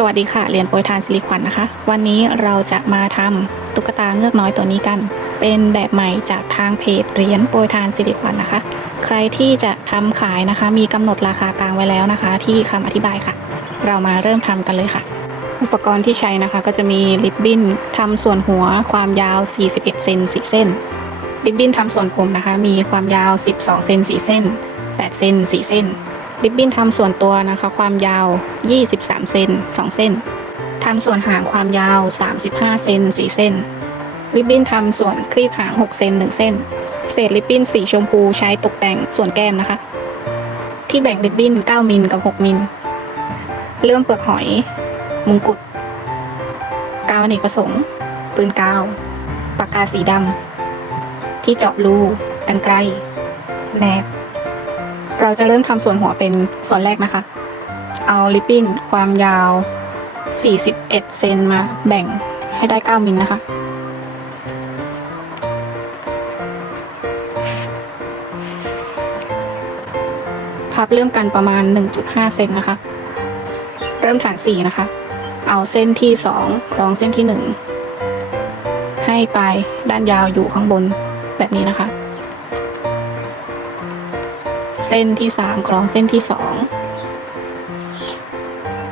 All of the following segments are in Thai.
สวัสดีค่ะ เรียนโปรยทานสิริขวัญนะคะ วันนี้เราจะมาทำตุ๊กตาเงือกน้อยตัวนี้กัน เป็นแบบใหม่จากทางเพจเรียนโปรยทานสิริขวัญนะคะ ใครที่จะทำขายนะคะ มีกำหนดราคากลางไว้แล้วนะคะ ที่คำอธิบายค่ะ เรามาเริ่มทำกันเลยค่ะ อุปกรณ์ที่ใช้นะคะก็จะมีริบบิ้นทำส่วนหัวความยาว 41เซน4เส้น ริบบิ้นทำส่วนผมนะคะ มีความยาว 12เซน4เส้น8เซน4เส้น ริบบิ้นทำส่วนตัวนะคะ ความยาว 23 เซน2 เส้นทำส่วนหางความยาว 35 เซน4 เส้น ริบบิ้นทำส่วนคลีบหาง 6 เซน1 เส้น เศษริบบิ้นสีชมพูใช้ตกแต่งส่วนแก้มนะคะ ที่แบ่งริบบิ้น 9 มิลกับ 6 มิลเรื่องเปลือกหอย มงกุฎ กาวอเนกประสงค์ ปืนกาว ปากกาสีดำที่เจาะรูกันไกลแหนบ เราจะเริ่มทำส่วนหัวเป็นส่วนแรกนะคะ เอาริบบิ้นความยาว 41 เซนมาแบ่งให้ได้ 9 มิลนะคะ พับเริ่มกันประมาณ 1.5 เซนนะคะ เริ่มฐาน 4 นะคะ เอาเส้นที่ 2 คล้องเส้นที่ 1 ให้ปลายด้านยาวอยู่ข้างบนแบบนี้นะคะ เส้นที่3คล้องเส้นที่2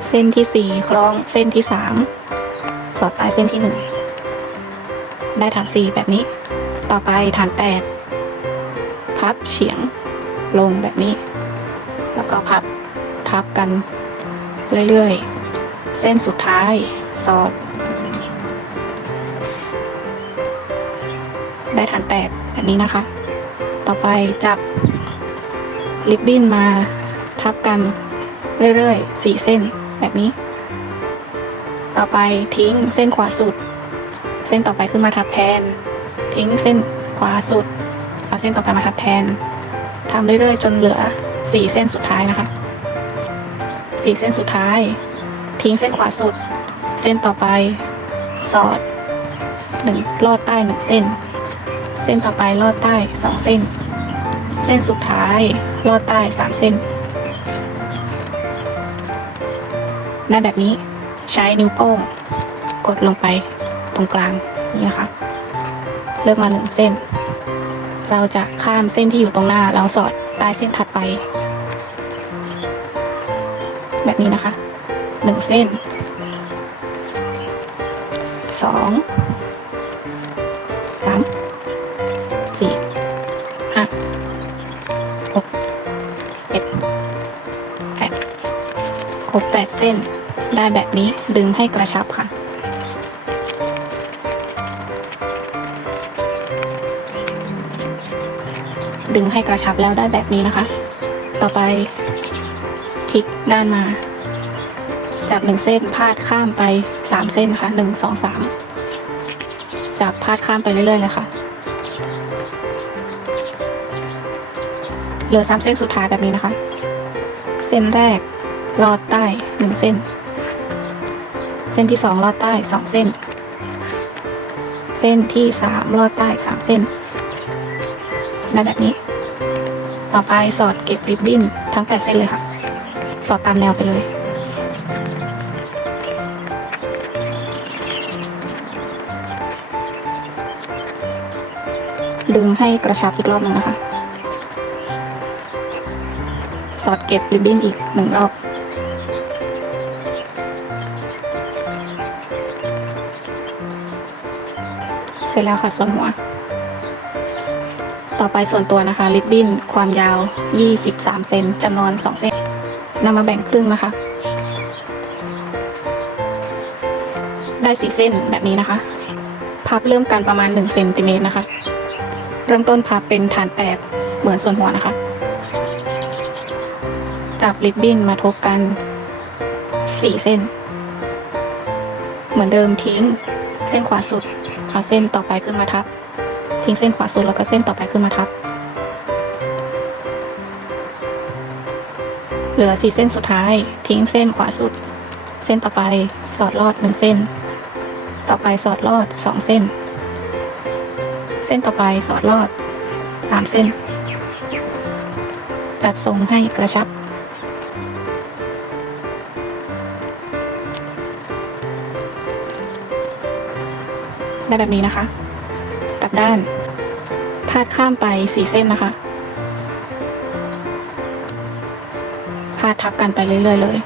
เส้นที่4คล้องเส้นที่3สอดปลายเส้นที่1ได้ฐาน4แบบนี้ ต่อไปฐาน8พับเฉียงลงแบบนี้ แล้วก็พับทับกันเรื่อยๆ เส้นสุดท้ายสอด ได้ฐาน8แบบนี้นะคะ ต่อไปจับ ริบบิ้นมาทับกันเรื่อยๆสี่เส้นแบบนี้ ต่อไปทิ้งเส้นขวาสุด เส้นต่อไปขึ้นมาทับแทน ทิ้งเส้นขวาสุด เอาเส้นต่อไปมาทับแทนทำเรื่อยๆ จนเหลือสี่เส้นสุดท้ายนะคะสี่เส้นสุดท้าย ทิ้งเส้นขวาสุด เส้นต่อไปสอดหนึ่งลอดใต้หนึ่งเส้น เส้นต่อไปลอดใต้สองเส้น เส้นสุดท้ายลอดใต้สามเส้นได้แบบนี้ใช้นิ้วโป้ง กดลงไปตรงกลางนี่นะคะ เลือกมาหนึ่งเส้น เราจะข้ามเส้นที่อยู่ตรงหน้าเราสอดใต้เส้นถัดไป แบบนี้นะคะหนึ่งเส้นสอง บแปดเส้น ได้แบบนี้ดึงให้กระชับค่ะ ดึงให้กระชับแล้วได้แบบนี้นะคะ ต่อไปพลิกด้านมา จับหนึ่งเส้นพาดข้ามไปสามเส้นนะคะหนึ่งสองสามจับพาดข้ามไปเรื่อยๆเลยค่ะเหลือสามเส้นสุดท้ายแบบนี้นะคะ เส้นแรก ลอดใต้หนึ่งเส้น เส้นที่สองลอดใต้สองเส้น เส้นที่สามลอดใต้สามเส้นได้แบบนี้ ต่อไปสอดเก็บริบบิ้นทั้งแปดเส้นเลยค่ะ สอดตามแนวไปเลยดึงให้กระชับอีกรอบหนึงนะคะ สอดเก็บริบบิ้นอีกหนึ่งรอบ ร็จแล้วค่ะส่วนหัว ต่อไปส่วนตัวนะคะ ริบบิ้นความยาว 23 เซนจำนวน 2 เส้นนำมาแบ่งครึ่งนะคะ ได้สีเส้นแบบนี้นะคะ พับเริ่มกันประมาณ1เซนติเมตรนะคะ เริ่มต้นพับเป็นฐานแปบเหมือนส่วนหัวนะคะ จับริบบิ้นมาทบกันสี่เส้น เหมือนเดิมทิ้งเส้นขวาสุด เอาเส้นต่อไปขึ้นมาทับ ทิ้งเส้นขวาสุดแล้วก็เส้นต่อไปขึ้นมาทับ เหลือสี่เส้นสุดท้าย ทิ้งเส้นขวาสุด เส้นต่อไปสอดลอดหนึ่งเส้น ต่อไปสอดลอดสองเส้น เส้นต่อไปสอดลอดสามเส้น จัดทรงให้กระชับ แบบนี้นะคะ กลับด้าน พาดข้ามไปสี่เส้นนะคะ พาดทับกันไปเรื่อยๆเลย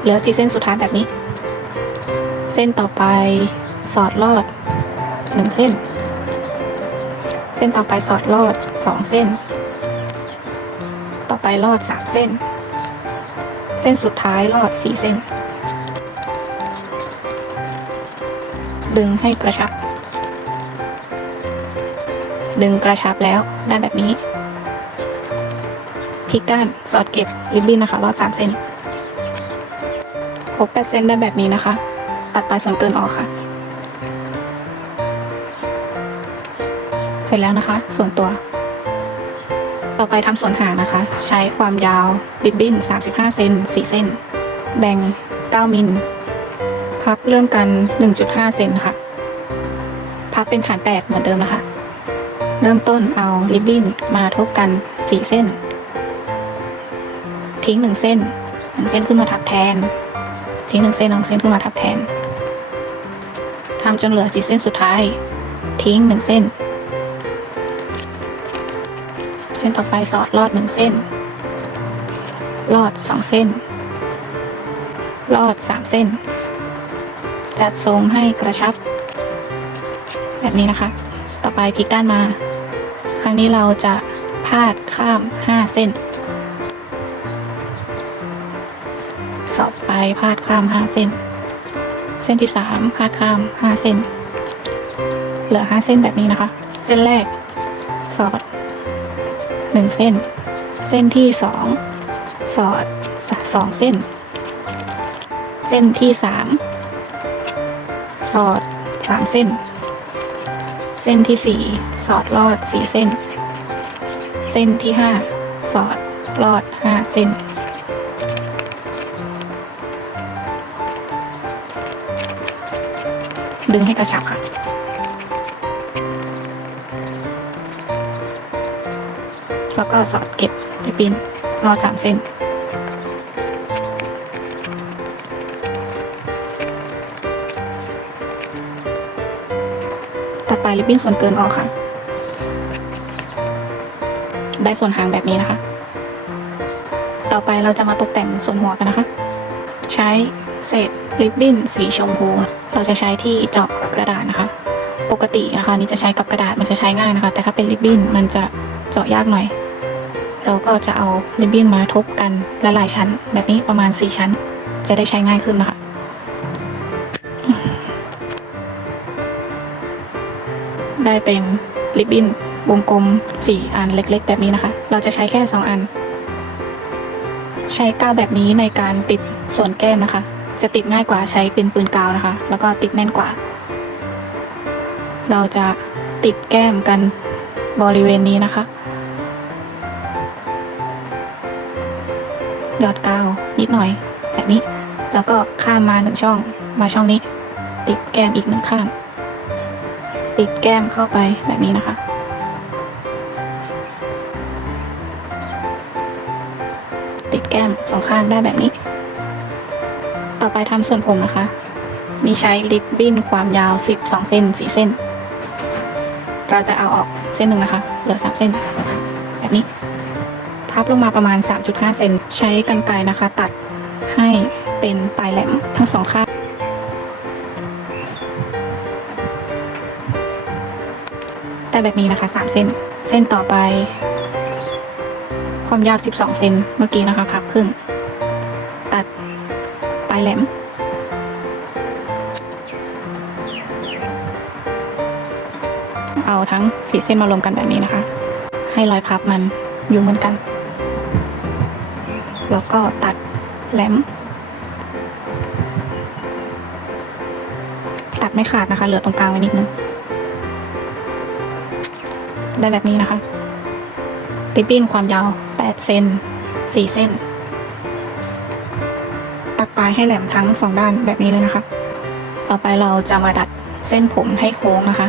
เหลือสี่เส้นสุดท้ายแบบนี้ เส้นต่อไปสอดลอดหนึ่งเส้น เส้นต่อไปสอดลอดสองเส้น ต่อไปลอดสามเส้น เส้นสุดท้ายลอดสี่เส้น ดึงให้กระชับ ดึงกระชับแล้วได้แบบนี้พลิกด้านสอดเก็บริบบิ้นนะคะรอดสามเส้นครบแปดเส้นได้แบบนี้นะคะ ตัดปลายส่วนเกินออกค่ะ เสร็จแล้วนะคะ ส่วนตัว ต่อไปทำส่วนหางนะคะ ใช้ความยาวริบบิ้น35เซน4เส้นแบ่ง 9มิล พับเริ่มกัน 1.5 เซนค่ะ พับเป็นฐานแตกเหมือนเดิมนะคะ เริ่มต้นเอาริบบิ้นมาทบกัน 4 เส้น ทิ้ง 1 เส้น 1 เส้นขึ้นมาทับแทน ทิ้ง 1 เส้น1เส้นขึ้นมาทับแทนทำจนเหลือ 4 เส้นสุดท้าย ทิ้ง 1 เส้น เส้นต่อไปสอดลอด 1 เส้น ลอด 2 เส้น ลอด 3 เส้น จัดทรงให้กระชับ แบบนี้นะคะ ต่อไปพลิกด้านมา ครั้งนี้เราจะพาดข้าม 5 เส้น สอดไปพาดข้าม 5 เส้น เส้นที่ 3 พาดข้าม 5 เส้น เหลือ 5 เส้นแบบนี้นะคะ เส้นแรก สอด 1 เส้น เส้นที่ 2 สอด 2 เส้น เส้นที่ 3 สอด3เส้น เส้นที่4สอดลอด4เส้น เส้นที่5สอดลอด5เส้น ดึงให้กระชับค่ะแล้วก็สอดเก็บริบบิ้นรอสามเส้น ริบบิ้นส่วนเกินออกค่ะ ได้ส่วนหางแบบนี้นะคะ ต่อไปเราจะมาตกแต่งส่วนหัวกันนะคะ ใช้เศษริบบิ้นสีชมพู เราจะใช้ที่เจาะกระดาษนะคะ ปกตินะคะนี่จะใช้กับกระดาษมันจะใช้ง่ายนะคะ แต่ถ้าเป็นริบบิ้นมันจะเจาะยากหน่อย เราก็จะเอาริบบิ้นมาทบกันลหลายชั้น แบบนี้ประมาณ 4 ชั้น จะได้ใช้ง่ายขึ้นนะคะ ได้เป็นริบบิ้นวงกลม 4 อันเล็กๆ แบบนี้นะคะ เราจะใช้แค่ 2 อัน ใช้กาวแบบนี้ในการติดส่วนแก้มนะคะ จะติดง่ายกว่าใช้เป็นปืนกาวนะคะ แล้วก็ติดแน่นกว่า เราจะติดแก้มกันบริเวณนี้นะคะหยอดกาวนิดหน่อยแบบนี้ แล้วก็ข้ามมาหนึ่งช่องมาช่องนี้ ติดแก้มอีกหนึ่งข้าง ติดแก้มเข้าไปแบบนี้นะคะติดแก้มสองข้างได้แบบนี้ ต่อไปทำส่วนผมนะคะ มีใช้ริบบิ้นความยาว 12 เส้น4เส้น เราจะเอาออกเส้นหนึ่งนะคะ เหลือ 3 เส้น แบบนี้ พับลงมาประมาณ 3.5 เซน ใช้กรรไกรนะคะ ตัดให้เป็นปลายแหลมทั้งสองข้าง แต่แบบนี้นะคะ 3 เส้น เส้นต่อไป ความยาว 12 เซนเมื่อกี้นะคะพับครึ่ง ตัดปลายแหลม เอาทั้งสีเส้นมารวมกันแบบนี้นะคะ ให้รอยพับมันอยู่เหมือนกัน แล้วก็ตัดแหลม ตัดไม่ขาดนะคะ เหลือตรงกลางไว้นิดนึง ได้แบบนี้นะคะ ริบบิ้นความยาว 8 เซน4 เส้น ตัดปลายให้แหลมทั้งสองด้านแบบนี้เลยนะคะ ต่อไปเราจะมาดัดเส้นผมให้โค้งนะคะ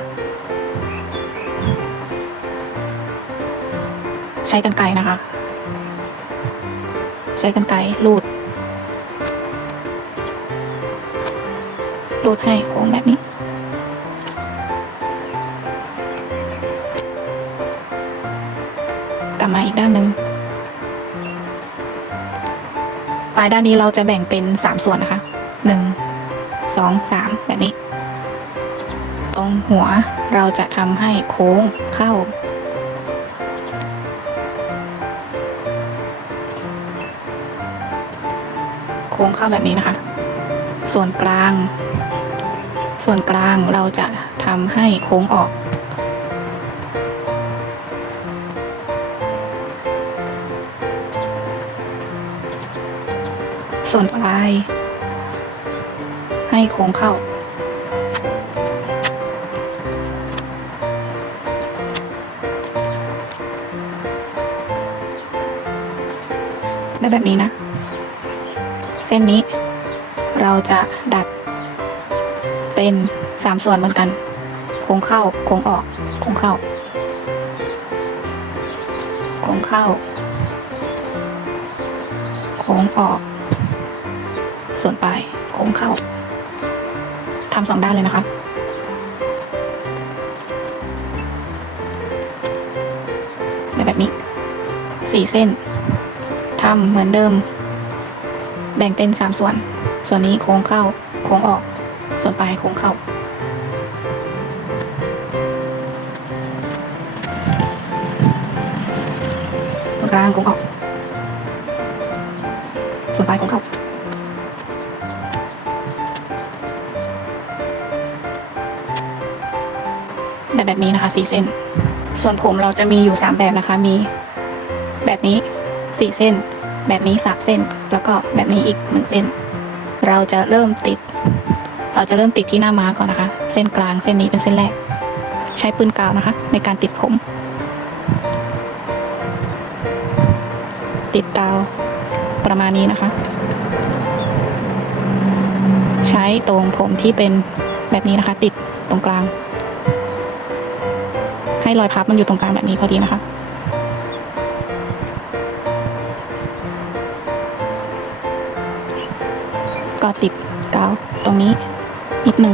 ใช้กันไกรนะคะ ใช้กันไกรรูดรูดให้โค้งแบบนี้ มาอีกด้านหนึ่งปลายด้านนี้เราจะแบ่งเป็นสามส่วนนะคะหนึ่งสองสามแบบนี้ ตรงหัวเราจะทำให้โค้งเข้า โค้งเข้าแบบนี้นะคะ ส่วนกลาง ส่วนกลางเราจะทำให้โค้งออก ส่วนปลาย ให้โค้งเข้า ได้แบบนี้นะ เส้นนี้ เราจะดัด เป็นสามส่วนเหมือนกัน โค้งเข้า โค้งออก โค้งเข้า โค้งเข้า โค้งออก ส่วนปลายโค้งเข้าทำสองด้านเลยนะคะแบบนี้สี่เส้นทำเหมือนเดิม แบ่งเป็นสามส่วน ส่วนนี้โค้งเข้า โค้งออก ส่วนปลายโค้งเข้าส่วนกลางโค้งออก นี้นะคะสี่เส้น ส่วนผมเราจะมีอยู่สามแบบนะคะ มีแบบนี้สี่เส้น แบบนี้สามเส้น แล้วก็แบบนี้อีกหนึ่งเส้น เราจะเริ่มติด เราจะเริ่มติดที่หน้าม้าก่อนนะคะ เส้นกลางเส้นนี้เป็นเส้นแรก ใช้ปืนกาวนะคะ ในการติดผม ติดกาวประมาณนี้นะคะ ใช้ตรงผมที่เป็นแบบนี้นะคะ ติดตรงกลาง ให้รอยพับมันอยู่ตรงกลางแบบนี้พอดีนะคะก็ติดกาวตรงนี้นิดนึง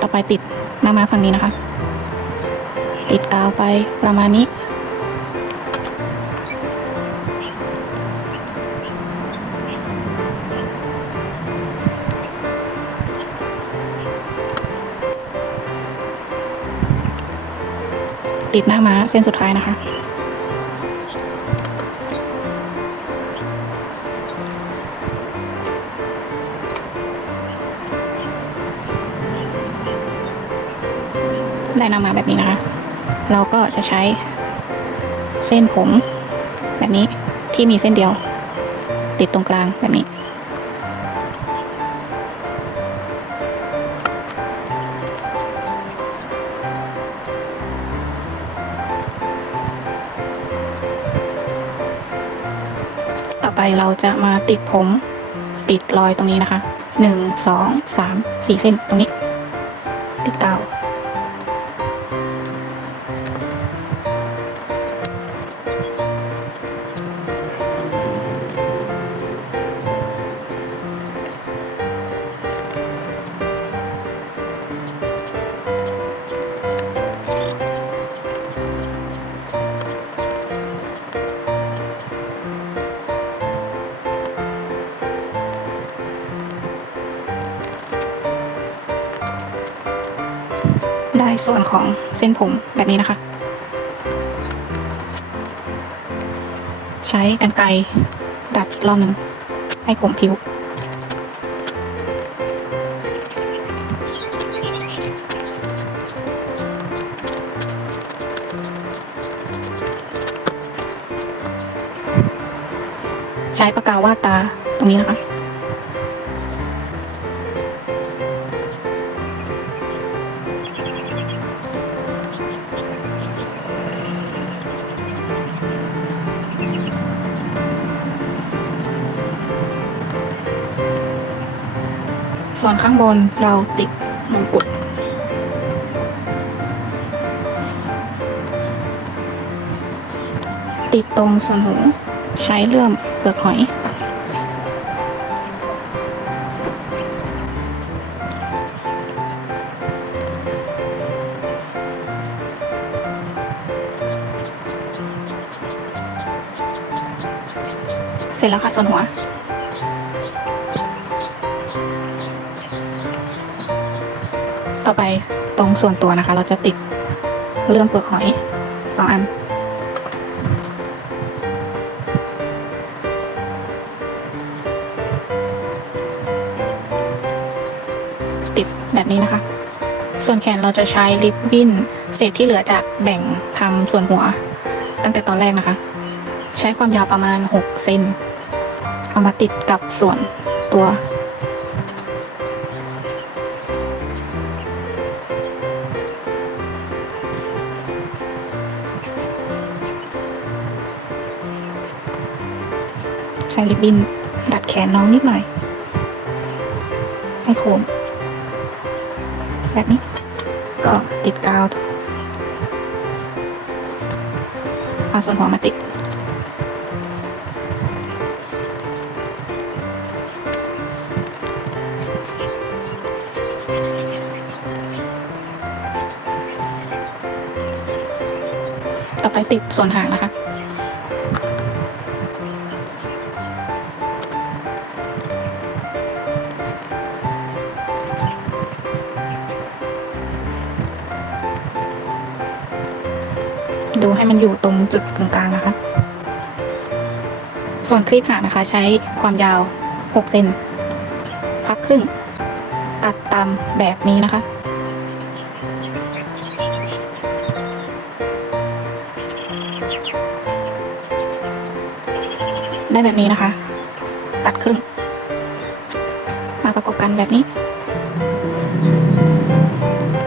ต่อไปติดมามาฝั่งนี้นะคะ ติดกาวไปประมาณนี้ ติดหน้าม้าเส้นสุดท้ายนะคะ ได้หน้ามาแบบนี้นะคะ เราก็จะใช้เส้นผมแบบนี้ที่มีเส้นเดียว ติดตรงกลางแบบนี้ เราจะมาติดผม ปิดรอยตรงนี้นะคะหนึ่งสองสามสี่เส้นตรงนี้ ส่วนของเส้นผมแบบนี้นะคะ ใช้กันไกดัดอีกรอบหนึ่งให้ผมผิวใช้ปากกาวาดตาตรงนี้นะคะ ส่วนข้างบนเราติดมงกุฎติดตรงส่วนหูใช้เลื่อมเปลือกหอย เสร็จแล้วค่ะส่วนหัว ต่อไปตรงส่วนตัวนะคะ เราจะติดเลื่อมเปลือกหอยสองอันติดแบบนี้นะคะ ส่วนแขนเราจะใช้ริบบิ้นเศษที่เหลือจากแบ่งทำส่วนหัว ตั้งแต่ตอนแรกนะคะ ใช้ความยาวประมาณ 6 เซนเอามาติดกับส่วนตัว ใช้ริบบิ้นดัดแขนน้องนิดหน่อย ให้โค้งแบบนี้ ก็ติดกาวเอาส่วนหัวมาติดต่อไปติดส่วนหางนะคะ ดูให้มันอยู่ตรงจุดกึ่งกลางนะคะ ส่วนคลิปหางนะคะ ใช้ความยาว 6 เซนพับครึ่ง ตัดตามแบบนี้นะคะได้แบบนี้นะคะ ตัดครึ่ง มาประกบกันแบบนี้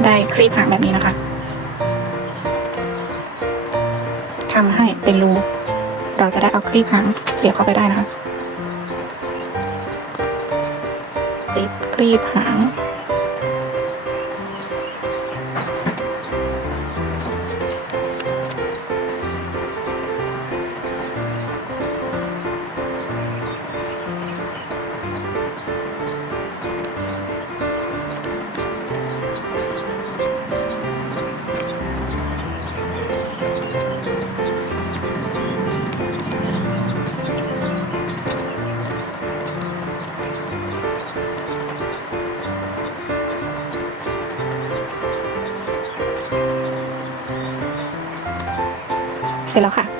ได้คลีปหางแบบนี้นะคะ ทำให้เป็นรูเราจะได้เอาคลีปหางเสียบเข้าไปได้นะคะติดคลีปหาง สร็จแล้วค่ะ